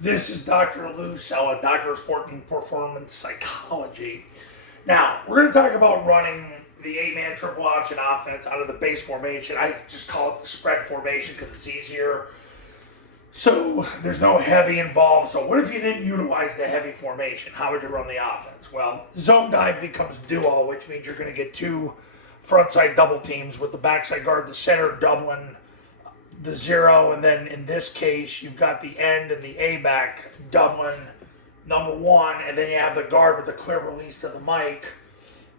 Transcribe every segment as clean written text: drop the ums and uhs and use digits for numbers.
This is Dr. Lou Sella, Doctor of Sport and Performance Psychology. Now, we're going to talk about running the 8-man triple option offense out of the base formation. I just call it the spread formation because it's easier. So there's no heavy involved. So what if you didn't utilize the heavy formation? How would you run the offense? Well, zone dive becomes duo, which means you're going to get two frontside double teams with the backside guard, the center doubling the zero, and then in this case, you've got the end and the A-back doubling number one, and then you have the guard with the clear release to the mic.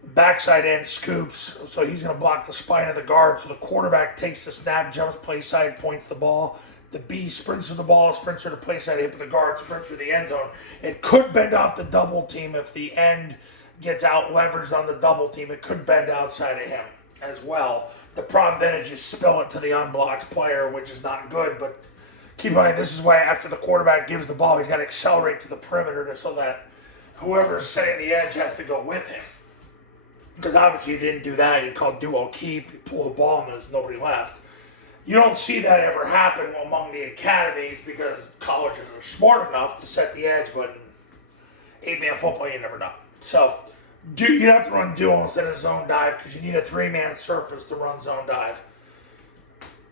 Backside end scoops, so he's going to block the spine of the guard, so the quarterback takes the snap, jumps play side, points the ball. The B sprints to the ball, sprints to the play side, hit with the guard, sprints through the end zone. It could bend off the double team if the end gets out leveraged on the double team. It could bend outside of him as well. The problem then is you spill it to the unblocked player, which is not good. But keep in mind, this is why after the quarterback gives the ball, he's got to accelerate to the perimeter so that whoever's setting the edge has to go with him. Because obviously you didn't do that. You call duo keep, you pull the ball, and there's nobody left. You don't see that ever happen among the academies because colleges are smart enough to set the edge, but in 8-man football, you never know. So you have to run duo instead of zone dive because you need a 3-man surface to run zone dive.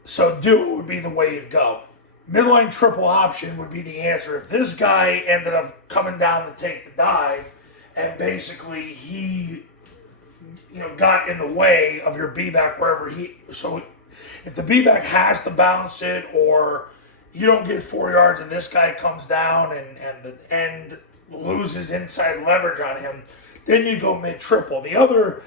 So duo would be the way you'd go. Midline triple option would be the answer. If this guy ended up coming down to take the dive and basically he got in the way of your B-back wherever so if the B-back has to bounce it or you don't get 4 yards and this guy comes down and the end loses inside leverage on him, then you go mid-triple. The other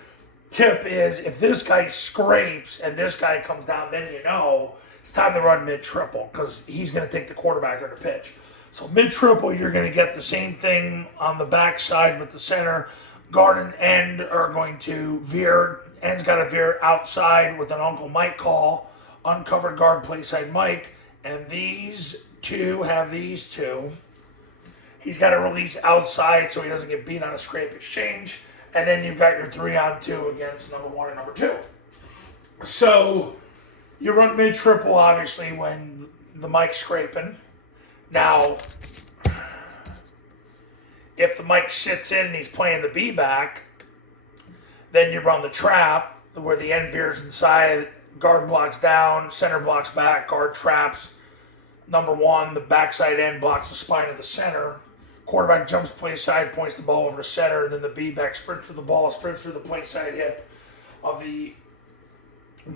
tip is if this guy scrapes and this guy comes down, then it's time to run mid-triple because he's going to take the quarterback or the pitch. So mid-triple, you're going to get the same thing on the backside with the center. Guard and end are going to veer. End's got to veer outside with an Uncle Mike call. Uncovered guard, play side Mike. And these two have these two. He's got to release outside so he doesn't get beat on a scrape exchange. And then you've got your 3-on-2 against number 1 and number 2. So you run mid-triple, obviously, when the Mike's scraping. Now, if the Mike sits in and he's playing the B-back, then you run the trap where the end veers inside, guard blocks down, center blocks back, guard traps. Number 1, the backside end blocks the spine of the center. Quarterback jumps play side, points the ball over to center, and then the B-back sprints for the ball, sprints through the play side hip of the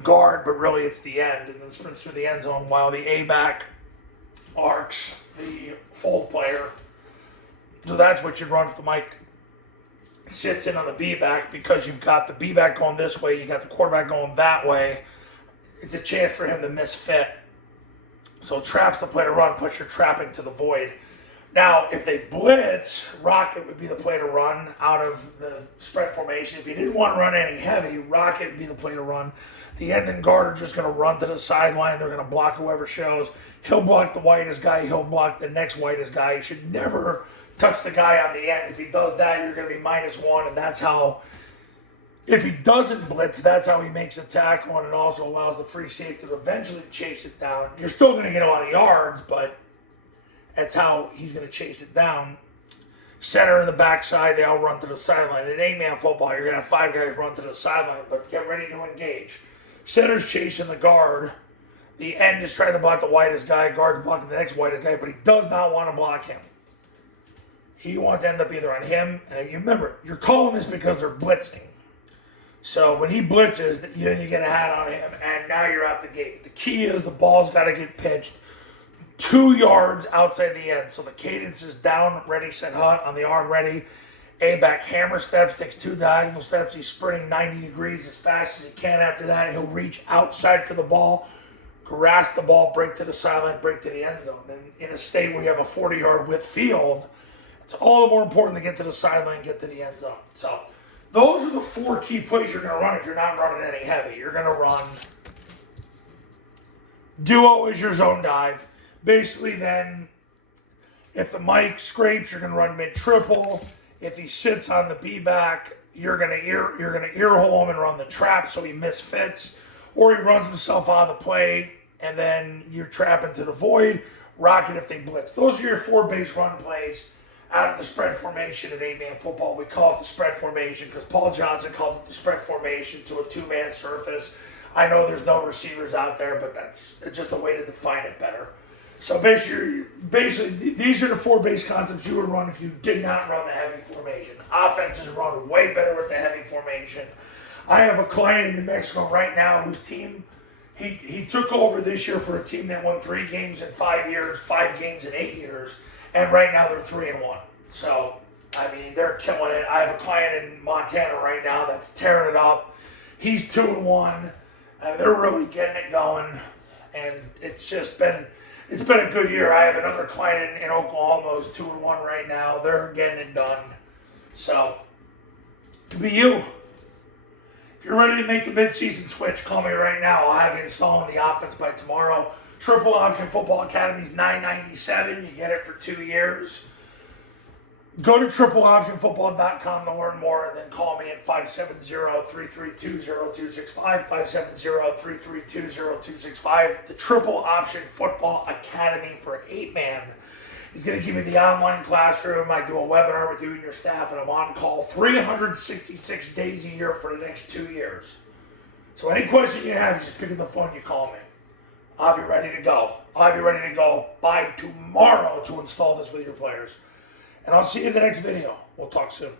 guard, but really it's the end, and then sprints through the end zone while the A-back arcs the fold player. So that's what you'd run if the Mike sits in on the B-back because you've got the B-back going this way, you got the quarterback going that way. It's a chance for him to misfit. So traps the play to run, push your trapping to the void. Now, if they blitz, Rocket would be the play to run out of the spread formation. If you didn't want to run any heavy, Rocket would be the play to run. The end and guard are just going to run to the sideline. They're going to block whoever shows. He'll block the whitest guy. He'll block the next whitest guy. You should never touch the guy on the end. If he does that, you're going to be -1, and that's how, if he doesn't blitz, that's how he makes a tackle, and it also allows the free safety to eventually chase it down. You're still going to get a lot of yards, but that's how he's going to chase it down. Center and the backside, they all run to the sideline. In 8-man football, you're going to have 5 guys run to the sideline, but get ready to engage. Center's chasing the guard. The end is trying to block the whitest guy. Guard's blocking the next whitest guy, but he does not want to block him. He wants to end up either on him, and you remember, you're calling this because they're blitzing. So when he blitzes, then you get a hat on him, and now you're out the gate. The key is the ball's got to get pitched 2 yards outside the end. So the cadence is down, ready, set, hut on the arm, ready. A-back hammer steps, takes 2 diagonal steps. He's sprinting 90 degrees as fast as he can. After that, he'll reach outside for the ball, grasp the ball, break to the sideline, break to the end zone. And in a state where you have a 40-yard width field, it's all the more important to get to the sideline and get to the end zone. So those are the 4 key plays you're going to run if you're not running any heavy. You're going to run duo as your zone dive. Basically then, if the Mike scrapes, you're going to run mid-triple. If he sits on the B-back, you're going to ear hole him and run the trap so he misfits. Or he runs himself out of the play and then you're trapping to the void. rock it if they blitz. Those are your 4 base run plays out of the spread formation in 8-man football. We call it the spread formation because Paul Johnson called it the spread formation to a 2-man surface. I know there's no receivers out there, but it's just a way to define it better. So basically, these are the 4 base concepts you would run if you did not run the heavy formation. Offenses run way better with the heavy formation. I have a client in New Mexico right now whose team, he took over this year for a team that won 3 games in 5 years, 5 games in 8 years, and right now they're 3-1. So, I mean, they're killing it. I have a client in Montana right now that's tearing it up. He's 2-1. They're really getting it going, and it's been a good year. I have another client in Oklahoma who's 2-1 right now. They're getting it done. So, it could be you. If you're ready to make the midseason switch, call me right now. I'll have you installing the offense by tomorrow. Triple Option Football Academy is $9.97. You get it for 2 years. Go to tripleoptionfootball.com to learn more, and then call me at 570-332-0265, 570-332-0265. The Triple Option Football Academy for 8-man is going to give you the online classroom. I do a webinar with you and your staff, and I'm on call 366 days a year for the next 2 years. So any question you have, just pick up the phone, you call me. I'll be ready to go. I'll be ready to go by tomorrow to install this with your players. And I'll see you in the next video. We'll talk soon.